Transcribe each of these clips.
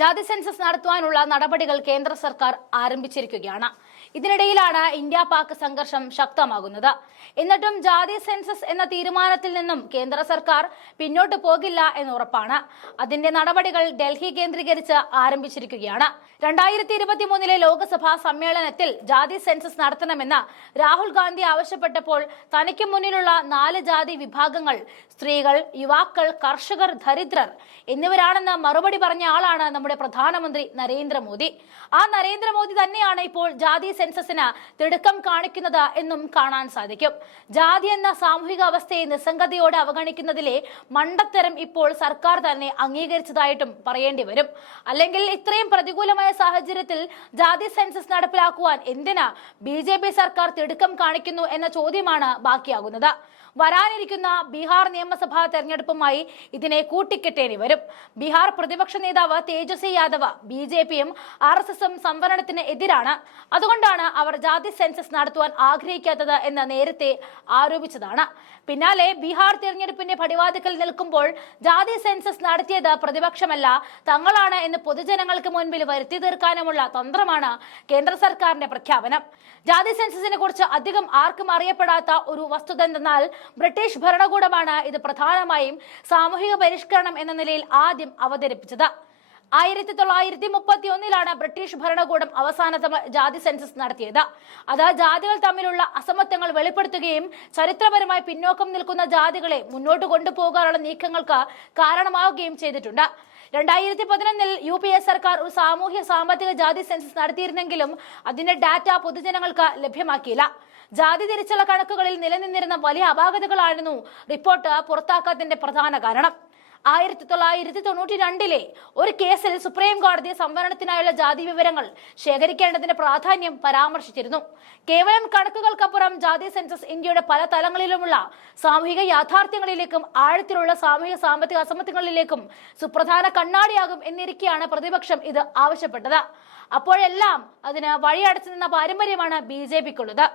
ജാതി സെൻസസ് നടത്തുവാനുള്ള നടപടികൾ കേന്ദ്ര സർക്കാർ ആരംഭിച്ചിരിക്കുകയാണ്. ഇതിനിടയിലാണ് ഇന്ത്യ പാക് സംഘർഷം ശക്തമാകുന്നത്. എന്നിട്ടും ജാതി സെൻസസ് എന്ന തീരുമാനത്തിൽ നിന്നും കേന്ദ്ര സർക്കാർ പിന്നോട്ട് പോകില്ല എന്ന് ഉറപ്പാണ്. അതിന്റെ നടപടികൾ ഡൽഹി കേന്ദ്രീകരിച്ച് ആരംഭിച്ചിരിക്കുകയാണ്. 2023 ലോക്സഭാ സമ്മേളനത്തിൽ ജാതി സെൻസസ് നടത്തണമെന്ന് രാഹുൽ ഗാന്ധി ആവശ്യപ്പെട്ടപ്പോൾ തനിക്ക് മുന്നിലുള്ള 4 ജാതി വിഭാഗങ്ങൾ സ്ത്രീകൾ, യുവാക്കൾ, കർഷകർ, ദരിദ്രർ എന്നിവരാണെന്ന് മറുപടി പറഞ്ഞ ആളാണ് നമ്മുടെ പ്രധാനമന്ത്രി നരേന്ദ്രമോദി. ആ നരേന്ദ്രമോദി തന്നെയാണ് ഇപ്പോൾ ജാതി സെൻസസിന് തിടുക്കം കാണിക്കുന്നത് എന്നും കാണാൻ സാധിക്കും. ജാതി എന്ന സാമൂഹിക അവസ്ഥയെ നിസ്സംഗതയോടെ അവഗണിക്കുന്നതിലെ മണ്ടത്തരം ഇപ്പോൾ സർക്കാർ തന്നെ അംഗീകരിച്ചതായിട്ടും പറയേണ്ടി വരും. അല്ലെങ്കിൽ ഇത്രയും പ്രതികൂലമായ സാഹചര്യത്തിൽ ജാതി സെൻസസ് നടപ്പിലാക്കുവാൻ എന്തിനാ BJP സർക്കാർ തിടുക്കം കാണിക്കുന്നു എന്ന ചോദ്യമാണ് ബാക്കിയാകുന്നത്. വരാനിരിക്കുന്ന ബീഹാർ നിയമസഭാ തെരഞ്ഞെടുപ്പുമായി ഇതിനെ കൂട്ടിക്കെട്ടേണ്ടി വരും. ബീഹാർ പ്രതിപക്ഷ നേതാവ് തേജസ്വി യാദവ് BJPയും RSSും സംവരണത്തിന് എതിരാണ്. അതുകൊണ്ടാണ് അവർ ജാതി സെൻസസ് നടത്തുവാൻ ആഗ്രഹിക്കാത്തത് എന്ന് നേരത്തെ ആരോപിച്ചതാണ്. പിന്നാലെ ബീഹാർ തിരഞ്ഞെടുപ്പിന്റെ പടിവാതിക്കൽ നിൽക്കുമ്പോൾ ജാതി സെൻസസ് നടത്തിയത് പ്രതിപക്ഷമല്ല തങ്ങളാണ് എന്ന് പൊതുജനങ്ങൾക്ക് മുൻപിൽ വരുത്തി തീർക്കാനുമുള്ള തന്ത്രമാണ് കേന്ദ്ര സർക്കാരിന്റെ പ്രഖ്യാപനം. ജാതി സെൻസസിനെ കുറിച്ച് അധികം ആർക്കും അറിയപ്പെടാത്ത ഒരു വസ്തുത എന്തെന്നാൽ ബ്രിട്ടീഷ് ഭരണകൂടമാണ് ഇത് പ്രധാനമായും സാമൂഹിക പരിഷ്കരണം എന്ന നിലയിൽ ആദ്യം അവതരിപ്പിച്ചത്. 1931 ബ്രിട്ടീഷ് ഭരണകൂടം അവസാനത്തെ ജാതി സെൻസസ് നടത്തിയത്. അത് ജാതികൾ തമ്മിലുള്ള അസമത്വങ്ങൾ വെളിപ്പെടുത്തുകയും ചരിത്രപരമായി പിന്നോക്കം നിൽക്കുന്ന ജാതികളെ മുന്നോട്ട് കൊണ്ടുപോകാനുള്ള നീക്കങ്ങൾക്ക് കാരണമാവുകയും ചെയ്തിട്ടുണ്ട്. 2011 UPA സർക്കാർ ഒരു സാമൂഹ്യ സാമ്പത്തിക ജാതി സെൻസസ് നടത്തിയിരുന്നെങ്കിലും അതിന്റെ ഡാറ്റ പൊതുജനങ്ങൾക്ക് ലഭ്യമാക്കിയില്ല. ജാതി തിരിച്ചുള്ള കണക്കുകളിൽ നിലനിന്നിരുന്ന വലിയ അപാകതകളായിരുന്നു റിപ്പോർട്ട് പുറത്താക്കാത്തതിന്റെ പ്രധാന കാരണം. 1992 ഒരു കേസിൽ സുപ്രീം കോടതി സംവരണത്തിനായുള്ള ജാതി വിവരങ്ങൾ ശേഖരിക്കേണ്ടതിന്റെ പ്രാധാന്യം പരാമർശിച്ചിരുന്നു. കേവലം കണക്കുകൾക്കപ്പുറം ജാതി സെൻസസ് ഇന്ത്യയുടെ പല തലങ്ങളിലുമുള്ള സാമൂഹിക യാഥാർത്ഥ്യങ്ങളിലേക്കും ആഴത്തിലുള്ള സാമൂഹിക സാമ്പത്തിക അസമത്വങ്ങളിലേക്കും സുപ്രധാന കണ്ണാടിയാകും എന്നിരിക്കെയാണ് പ്രതിപക്ഷം ഇത് ആവശ്യപ്പെട്ടത്. അപ്പോഴെല്ലാം അതിന് വഴിയടച്ചു നിന്ന പാരമ്പര്യമാണ് BJPക്കുള്ളത്.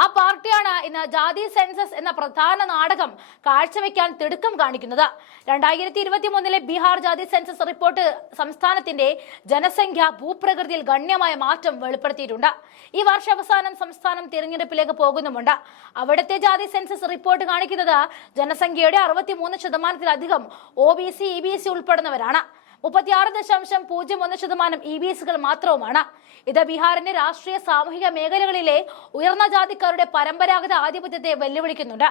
ആ പാർട്ടിയാണ് ഇന്ന് ജാതി സെൻസസ് എന്ന പ്രധാന നാടകം കാഴ്ചവെക്കാൻ തിടുക്കം കാണിക്കുന്നത്. 2023 ബീഹാർ ജാതി സെൻസസ് റിപ്പോർട്ട് സംസ്ഥാനത്തിന്റെ ജനസംഖ്യ ഭൂപ്രകൃതിയിൽ ഗണ്യമായ മാറ്റം വെളിപ്പെടുത്തിയിട്ടുണ്ട്. ഈ വർഷാവസാനം സംസ്ഥാനം തിരഞ്ഞെടുപ്പിലേക്ക് പോകുന്നുമുണ്ട്. അവിടുത്തെ ജാതി സെൻസസ് റിപ്പോർട്ട് കാണിക്കുന്നത് ജനസംഖ്യയുടെ 63% OBC, EBC ഉൾപ്പെടുന്നവരാണ്. 36.01% EBCകൾ മാത്രവുമാണ്. ഇത് ബീഹാറിന്റെ രാഷ്ട്രീയ സാമൂഹിക മേഖലകളിലെ ഉയർന്ന ജാതിക്കാരുടെ പരമ്പരാഗത ആധിപത്യത്തെ വെല്ലുവിളിക്കുന്നുണ്ട്.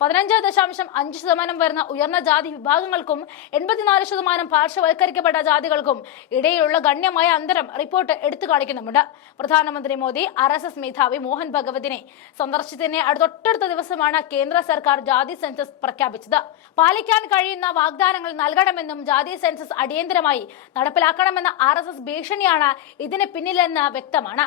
15.5% വരുന്ന ഉയർന്ന ജാതി വിഭാഗങ്ങൾക്കും 84% പാർശ്വവൽക്കരിക്കപ്പെട്ട ജാതികൾക്കും ഇടയിലുള്ള ഗണ്യമായ അന്തരം റിപ്പോർട്ട് എടുത്തു കാണിക്കുന്നുമുണ്ട്. പ്രധാനമന്ത്രി മോദി RSS മേധാവി മോഹൻ ഭഗവതിനെ സന്ദർശിച്ചതിന് തൊട്ടടുത്ത ദിവസമാണ് കേന്ദ്ര സർക്കാർ ജാതി സെൻസസ് പ്രഖ്യാപിച്ചത്. പാലിക്കാൻ കഴിയുന്ന വാഗ്ദാനങ്ങൾ നൽകണമെന്നും ജാതി സെൻസസ് അടിയന്തരമായി നടപ്പിലാക്കണമെന്ന RSS ഭീഷണിയാണ് ഇതിന് പിന്നിലെന്ന് വ്യക്തമാണ്.